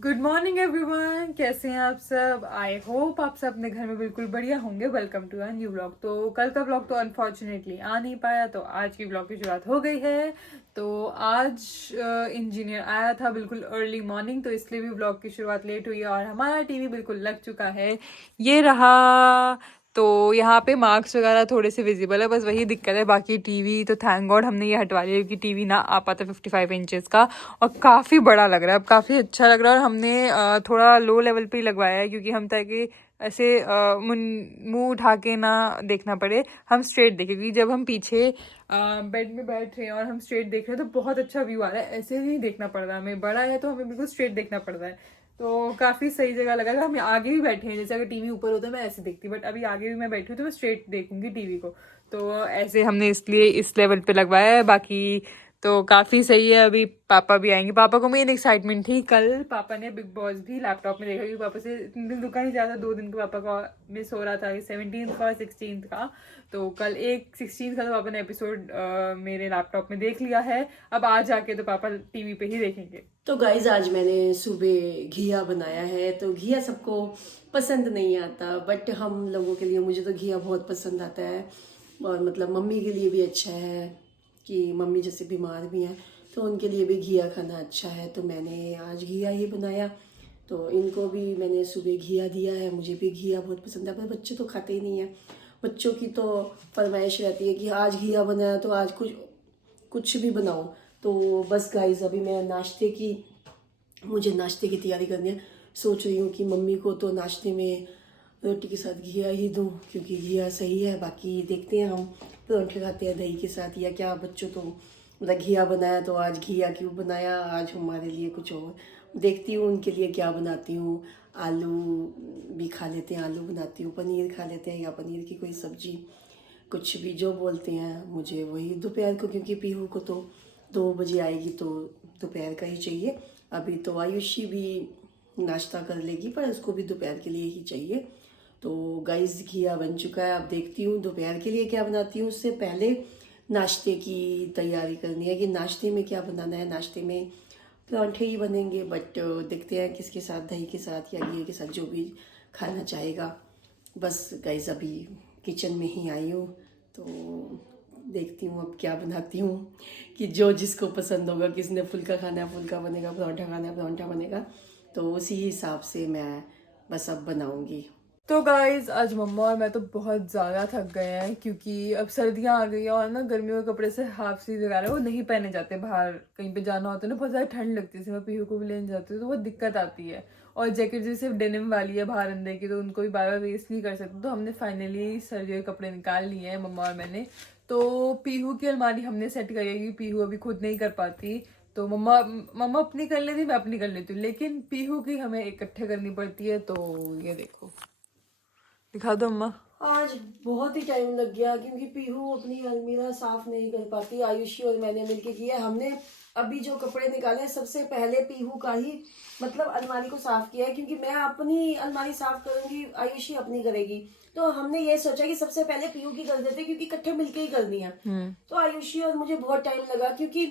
Good morning everyone, कैसे हैं आप सब। आई होप आप सब अपने घर में बिल्कुल बढ़िया होंगे। Welcome to a new blog. तो कल का ब्लॉग तो अनफॉर्चुनेटली आ नहीं पाया, तो आज की ब्लॉग की शुरुआत हो गई है। तो आज इंजीनियर आया था बिल्कुल अर्ली मॉर्निंग, तो इसलिए भी ब्लॉग की शुरुआत लेट हुई है। और हमारा टीवी बिल्कुल लग चुका है, ये रहा। तो यहाँ पे मार्क्स वगैरह थोड़े से विजिबल है, बस वही दिक्कत है। बाकी टीवी तो थैंक गॉड हमने ये हटवा लिया, क्योंकि टीवी ना आ पाता 55 इंचेस का, और काफ़ी बड़ा लग रहा है। अब काफ़ी अच्छा लग रहा है। और हमने थोड़ा लो लेवल पे ही लगवाया है, क्योंकि हम ताकि ऐसे मुंह उठा के ना देखना पड़े, हम स्ट्रेट देखें। क्योंकि जब हम पीछे बेड में बैठ रहे हैं और हम स्ट्रेट देख रहे हैं तो बहुत अच्छा व्यू आ रहा है। ऐसे नहीं देखना पड़ रहा है हमें, बड़ा है तो हमें बिल्कुल स्ट्रेट देखना पड़ रहा है। तो काफ़ी सही जगह लगा। अगर हम आगे भी बैठे हैं, जैसे अगर टीवी ऊपर होता है मैं ऐसे देखती, बट अभी आगे भी मैं बैठी हूँ तो मैं स्ट्रेट देखूंगी टीवी को। तो ऐसे हमने इसलिए इस लेवल पे लगवाया है। बाकी तो काफ़ी सही है। अभी पापा भी आएंगे। पापा को मेन एक्साइटमेंट थी, कल पापा ने बिग बॉस भी लैपटॉप में देखा, क्योंकि पापा से इतने दिन रुका नहीं जाता। 2 दिन का पापा का मिस हो रहा था, 17th का और 16th का। तो कल एक 16th का तो पापा ने एपिसोड मेरे लैपटॉप में देख लिया है। अब आज जाके तो पापा टीवी पे ही देखेंगे। तो गाइज आज मैंने सुबह घिया बनाया है। तो घिया सबको पसंद नहीं आता, बट हम लोगों के लिए, मुझे तो घिया बहुत पसंद आता है। और मतलब मम्मी के लिए भी अच्छा है, कि मम्मी जैसे बीमार भी हैं तो उनके लिए भी घिया खाना अच्छा है। तो मैंने आज घिया ही बनाया। तो इनको भी मैंने सुबह घिया दिया है। मुझे भी घिया बहुत पसंद है, पर बच्चे तो खाते ही नहीं हैं। बच्चों की तो फरमाइश रहती है कि आज घिया बनाया तो आज कुछ कुछ भी बनाओ। तो बस गाइस अभी मैं मुझे नाश्ते की तैयारी करनी है। सोच रही हूँ कि मम्मी को तो नाश्ते में रोटी के साथ घिया ही दूँ, क्योंकि घिया सही है। बाकी देखते हैं हम परांठे खाते हैं दही के साथ या क्या। बच्चों तो मतलब घिया बनाया तो आज घिया क्यों बनाया, आज हमारे लिए कुछ और देखती हूँ उनके लिए क्या बनाती हूँ। आलू भी खा लेते हैं, आलू बनाती हूँ। पनीर खा लेते हैं, या पनीर की कोई सब्जी, कुछ भी जो बोलते हैं। मुझे वही दोपहर को, क्योंकि पीहू को तो 2 बजे आएगी तो दोपहर का ही चाहिए। अभी तो आयुषी भी नाश्ता कर लेगी, पर उसको भी दोपहर के लिए ही चाहिए। तो गाइस घिया बन चुका है। अब देखती हूँ दोपहर के लिए क्या बनाती हूँ। उससे पहले नाश्ते की तैयारी करनी है कि नाश्ते में क्या बनाना है। नाश्ते में परांठे ही बनेंगे, बट देखते हैं किसके साथ, दही के साथ या घी के साथ, जो भी खाना चाहेगा। बस गाइस अभी किचन में ही आई हूँ, तो देखती हूँ अब क्या बनाती हूँ, कि जो जिसको पसंद होगा, किसने फुल्का खाना है फुल्का बनेगा, परांठा खाना है परांठा बनेगा। तो उसी हिसाब से मैं बस अब बनाऊँगी। तो गाइज आज मम्मा और मैं तो बहुत ज़्यादा थक गए हैं, क्योंकि अब सर्दियाँ आ गई हैं और ना गर्मियों के कपड़े से हाफ स्लीव वगैरह वो नहीं पहने जाते। बाहर कहीं पे जाना होता है ना, बहुत ज़्यादा ठंड लगती है। मैं पीहू को भी लेने जाती हूँ तो बहुत दिक्कत आती है। और जैकेट जो सिर्फ डेनिम वाली है बाहर अंदर की, तो उनको भी बार बार वेस्ट नहीं कर सकते। तो हमने फाइनली सर्दियों के कपड़े निकाल लिए हैं, मम्मा और मैंने। तो पीहू की अलमारी हमने सेट करी है, क्योंकि पीहू अभी खुद नहीं कर पाती। तो मम्मा मम्मा अपनी कर लेती, मैं अपनी कर लेती हूँ, लेकिन पीहू की हमें इकट्ठे करनी पड़ती है। तो ये देखो, दिखा दो अम्मा। आज बहुत ही टाइम लग गया, क्योंकि पीहू अपनी अलमीरा साफ नहीं कर पाती। आयुषी और मैंने मिलके किया। हमने अभी जो कपड़े निकाले सबसे पहले पीहू का ही मतलब अलमारी को साफ किया है, क्योंकि मैं अपनी अलमारी साफ करूंगी, आयुषी अपनी करेगी। तो हमने ये सोचा कि सबसे पहले पीहू की कर देते, क्योंकि इकट्ठे मिलके ही करनी है। तो आयुषी और मुझे बहुत टाइम लगा, क्योंकि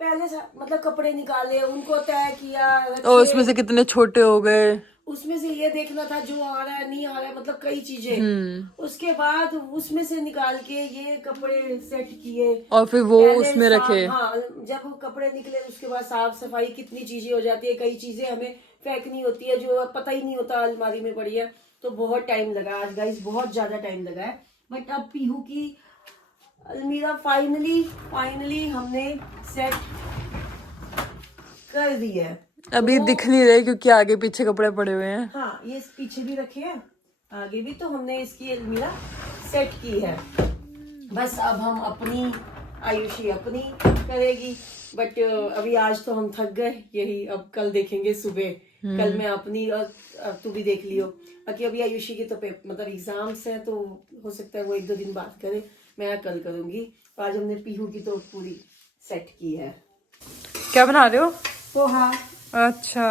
पहले मतलब कपड़े निकाले, उनको तय किया, और उसमें से कितने छोटे हो गए। उसमें से ये देखना था जो आ रहा है नहीं आ रहा है, मतलब कई चीजें। उसके बाद उसमें से निकाल के ये कपड़े सेट किए, और फिर वो पहले उसमें रखे। हाँ, जब कपड़े निकले उसके बाद साफ सफाई कितनी चीजें हो जाती है। कई चीजें हमें फेंकनी होती है जो पता ही नहीं होता अलमारी में पड़ी है। तो बहुत टाइम लगा आज गाइस, बहुत ज्यादा टाइम लगा है। बट अब पीहू की अलमीरा फाइनली हमने सेट कर दी है। अभी तो दिख नहीं रहे, क्योंकि आगे पीछे कपड़े पड़े हुए हैं। हाँ, ये पीछे भी रखे हैं, आगे भी। तो हमने इसकी अलमीरा सेट की है। बस अब हम अपनी, आयुषी अपनी करेगी। बट अभी आज तो हम थक गए, यही अब कल देखेंगे सुबह। कल मैं अपनी, और तू भी देख लियो। बाकी अभी आयुषी की तो मतलब एग्जाम्स है, तो हो सकता है वो 1-2 दिन बाद करे, मैं कल करूंगी। आज हमने पीहू की तो पूरी सेट की है। क्या बना रहे हो? पोहा। अच्छा।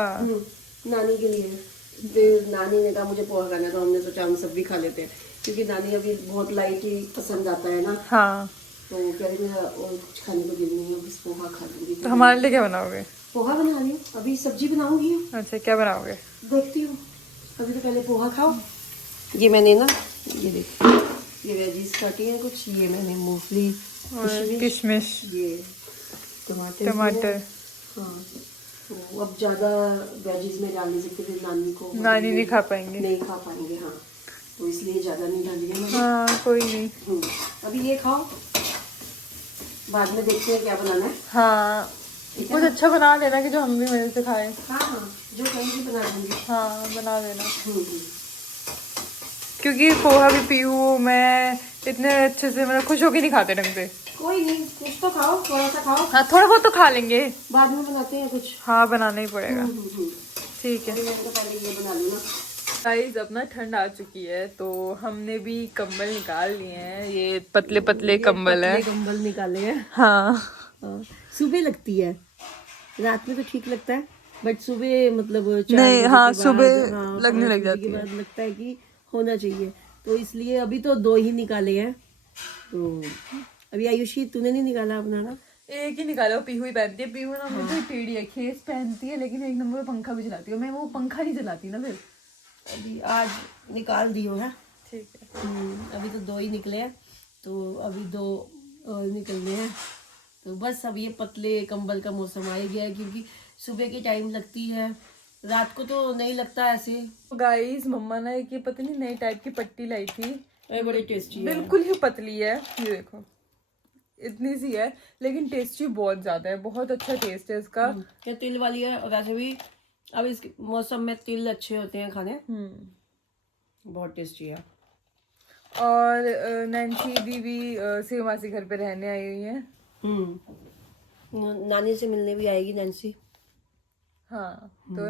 नानी के लिए। फिर नानी ने कहा मुझे पोहा खाना है, तो हमने सोचा हम सब भी खा लेते हैं, क्योंकि नानी अभी बहुत लाइट ही पसंद आता है ना। हाँ, तो कह रही मेरा और कुछ खाने को दिल नहीं है, बस पोहा खा लूंगी। तो हमारे लिए क्या बनाओगे? पोहा बना रही हूँ, अभी सब्जी बनाऊंगी। अच्छा, क्या बनाओगे? देखती हूँ, अभी तो पहले पोहा खाओ। ये मैंने ना, ये देखो, ये वेजीज काटी हैं कुछ, ये मैंने मूंगफली, और किशमिश, ये टमाटर। हाँ, तो अब ज़्यादा वेजीज में डाल नहीं सकते, फिर नानी नहीं खा पाएंगे। नहीं खा पाएंगे, हाँ, तो इसलिए ज़्यादा नहीं डाली है मैंने। हाँ, कोई नहीं। अभी ये खाओ, बाद में देखते हैं क्या बनाना है। हाँ, कुछ अच्छा बना लेना कि जो हम भी मजे से खाएं। हाँ, जो कहीं बना दूंगी। हाँ, बना देना। क्योंकि पोहा भी पीऊँ मैं इतने अच्छे से, मतलब खुश होके नहीं खाते ढंग से। कोई नहीं, कुछ तो खाओ, थोड़ा सा खाओ। हाँ, थोड़ा बहुत तो खा लेंगे, बाद में बनाते हैं कुछ। हाँ, बनाना ही पड़ेगा। ठीक है। मैंने तो पहले ये बना लूँ ना। गाइस, अपना ठंड आ चुकी है तो हमने भी कंबल निकाल लिए हैं। ये पतले पतले कंबल है। कंबल निकाले हैं। हाँ, सुबह लगती है, रात में तो ठीक लगता है, बट सुबह मतलब 4 नहीं, बजे हाँ, के बाद, सुबह हाँ, लगने 5 लग बजे जाती के है। बाद लगता है कि होना चाहिए, तो इसलिए अभी तो 2 ही निकाले हैं। तो अभी आयुषी, तूने नहीं निकाला अपना ना? एक ही निकाला, वो पीहू ही पहनती है। पीहू ना मुझे टेढ़ी है, खेस पहनती है, लेकिन एक नंबर पंखा भी चलाती है। मैं वो पंखा नहीं चलाती ना फिर। अभी आज निकाल दियो है। ठीक है। अभी तो 2 ही निकले हैं, तो अभी 2 और निकलने हैं। तो बस अब ये पतले कंबल का मौसम आ ही गया है, क्योंकि सुबह के टाइम लगती है, रात को तो नहीं लगता ऐसे। गाइस, मम्मा ने एक ये पता नहीं नई टाइप की पट्टी लाई थी, बड़ी टेस्टी है। बिल्कुल ही पतली है, ये देखो इतनी सी है, लेकिन टेस्टी बहुत ज्यादा है। बहुत अच्छा टेस्ट है इसका। ये तिल वाली है, और वैसे भी अब इस मौसम में तिल अच्छे होते हैं खाने। बहुत टेस्टी है। और नैन्सी दीदी सेव मासी घर पे रहने आई हुई है। नानी से मिलने भी आएगी नैन्सी। हाँ, तो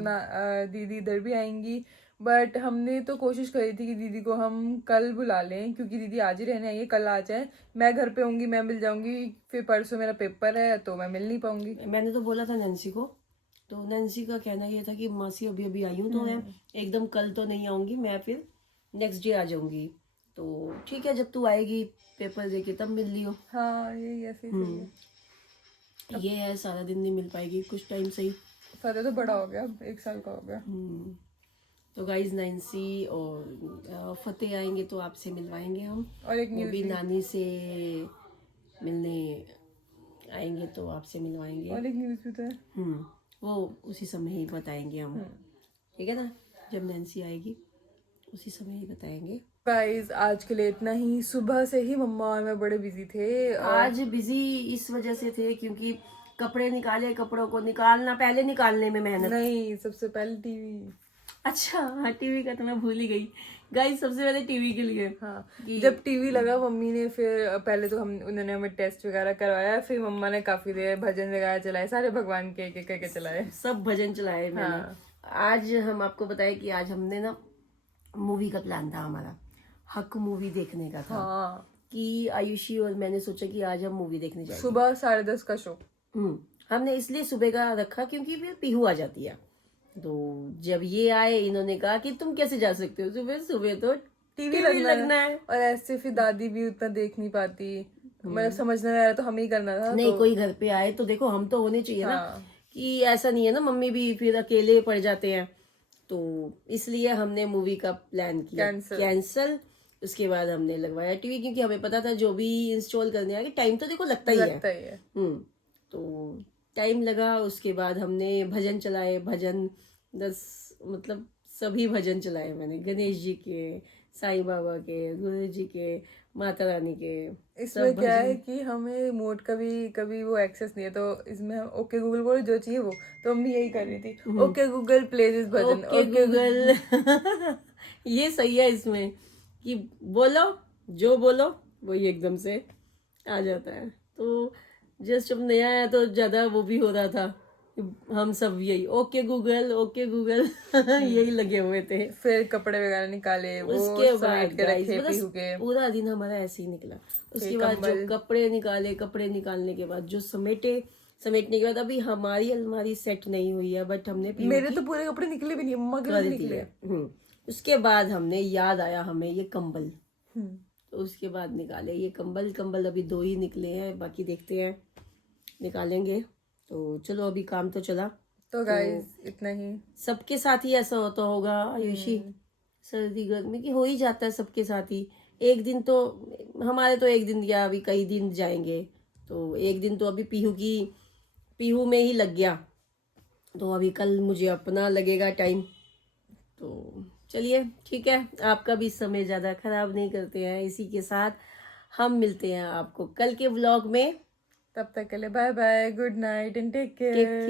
दीदी इधर भी आएंगी। बट हमने तो कोशिश करी थी कि दीदी को हम कल बुला लें, क्योंकि दीदी आज ही रहने आई है, कल आ जाए। मैं घर पे होंगी, मैं मिल जाऊंगी। फिर परसों मेरा पेपर है तो मैं मिल नहीं पाऊंगी। मैंने तो बोला था नैन्सी को, तो नैन्सी का कहना ये था कि मासी अभी अभी आई हूँ, तो मैं एकदम कल तो नहीं आऊंगी, मैं फिर नेक्स्ट डे आ जाऊंगी। तो ठीक है, जब तू आएगी पेपर देके तब मिल लियो। हाँ, यही ऐसे ही सही है। ये है, सारा दिन नहीं मिल पाएगी, कुछ टाइम से ही। फतेह तो बड़ा हो गया, 1 साल का हो गया। तो गाइज, नैन्सी और फतेह आएंगे तो आपसे मिलवाएंगे हम, और एक वो भी नानी से मिलने आएंगे तो आपसे मिलवाएंगे। और एक न्यूज़ भी तो है। वो उसी समय ही बताएंगे हम, ठीक है ना, जब नैन्सी आएगी उसी समय ही बताएंगे। गाइस, आज के लिए इतना ही। सुबह से ही मम्मा और मैं बड़े बिजी थे। आज बिजी इस वजह से थे क्योंकि कपड़े निकाले, कपड़ों को निकालना, पहले निकालने में मेहनत। नहीं, सबसे पहले टीवी। अच्छा, हाँ, टीवी का तो मैं भूल ही गई। गाइस, सबसे पहले टीवी के लिए। हाँ, जब टीवी लगा मम्मी ने, फिर पहले तो उन्होंने हमें टेस्ट वगैरह करवाया। फिर मम्मा ने काफी देर भजन वगैरह चलाए, सारे भगवान के एक करके चलाए, सब भजन चलाए मैंने। हाँ। आज हम आपको बताएं कि आज हमने ना मूवी का प्लान था हमारा, हक मूवी देखने का था। हाँ, कि आयुषी और मैंने सोचा कि आज हम मूवी देखने जाएंगे। सुबह 10:30 का शो। हमने इसलिए सुबह का रखा क्योंकि फिर पीहू आ जाती है। तो जब ये आए, इन्होंने कहा कि तुम कैसे जा सकते हो सुबह सुबह, तो टीवी लगना है। और ऐसे फिर दादी भी उतना देख नहीं पाती, मतलब समझने में आ रहा तो हमें ही करना था। नहीं, तो कोई घर पे आए तो देखो, हम तो होने चाहिए ना, कि ऐसा नहीं है ना, मम्मी भी फिर अकेले पड़ जाते हैं। तो इसलिए हमने मूवी का प्लान किया कैंसल। उसके बाद हमने लगवाया टीवी, क्योंकि हमें पता था जो भी इंस्टॉल करने आएगा, टाइम तो देखो लगता ही है। तो टाइम लगा। उसके बाद हमने भजन चलाए, भजन 10 मतलब सभी भजन चलाए मैंने, गणेश जी के, साईं बाबा के, गुरु जी के, माता रानी के। इसमें क्या है कि हमें रिमोट का भी कभी वो एक्सेस नहीं है, तो इसमें हम ओके गूगल बोलो जो चाहिए वो, तो हम भी यही कर रही थी, okay Google play this bhajan, okay Google. ये सही है इसमें कि बोलो, जो बोलो वही एकदम से आ जाता है। तो जस्ट जब नया आया तो ज्यादा वो भी हो रहा था, हम सब यही ओके गूगल, ओके गूगल यही लगे हुए थे। फिर कपड़े वगैरह निकाले, वो उसके समेट के रखे बाद पीहू के। पूरा दिन हमारा ऐसे ही निकला। उसके बाद जो कपड़े निकाले, कपड़े निकालने के बाद जो समेटने के बाद अभी हमारी अलमारी सेट नहीं हुई है, बट हमने मेरे तो पूरे कपड़े निकले भी नहीं, मम्मा के भी निकले। उसके बाद हमने याद आया हमें ये कंबल, तो उसके बाद निकाले ये कंबल। अभी 2 ही निकले हैं, बाकी देखते हैं, निकालेंगे तो चलो अभी काम तो चला। तो गाइस इतना ही। सबके साथ ही ऐसा होता होगा आयुषी, सर्दी गर्मी की हो ही जाता है सबके साथ ही। एक दिन तो हमारे तो एक दिन या अभी कई दिन जाएंगे, तो एक दिन तो अभी पीहू में ही लग गया, तो अभी कल मुझे अपना लगेगा टाइम। तो चलिए ठीक है, आपका भी समय ज़्यादा खराब नहीं करते हैं। इसी के साथ हम मिलते हैं आपको कल के व्लॉग में। तब तक के लिए bye bye, good night and take take care.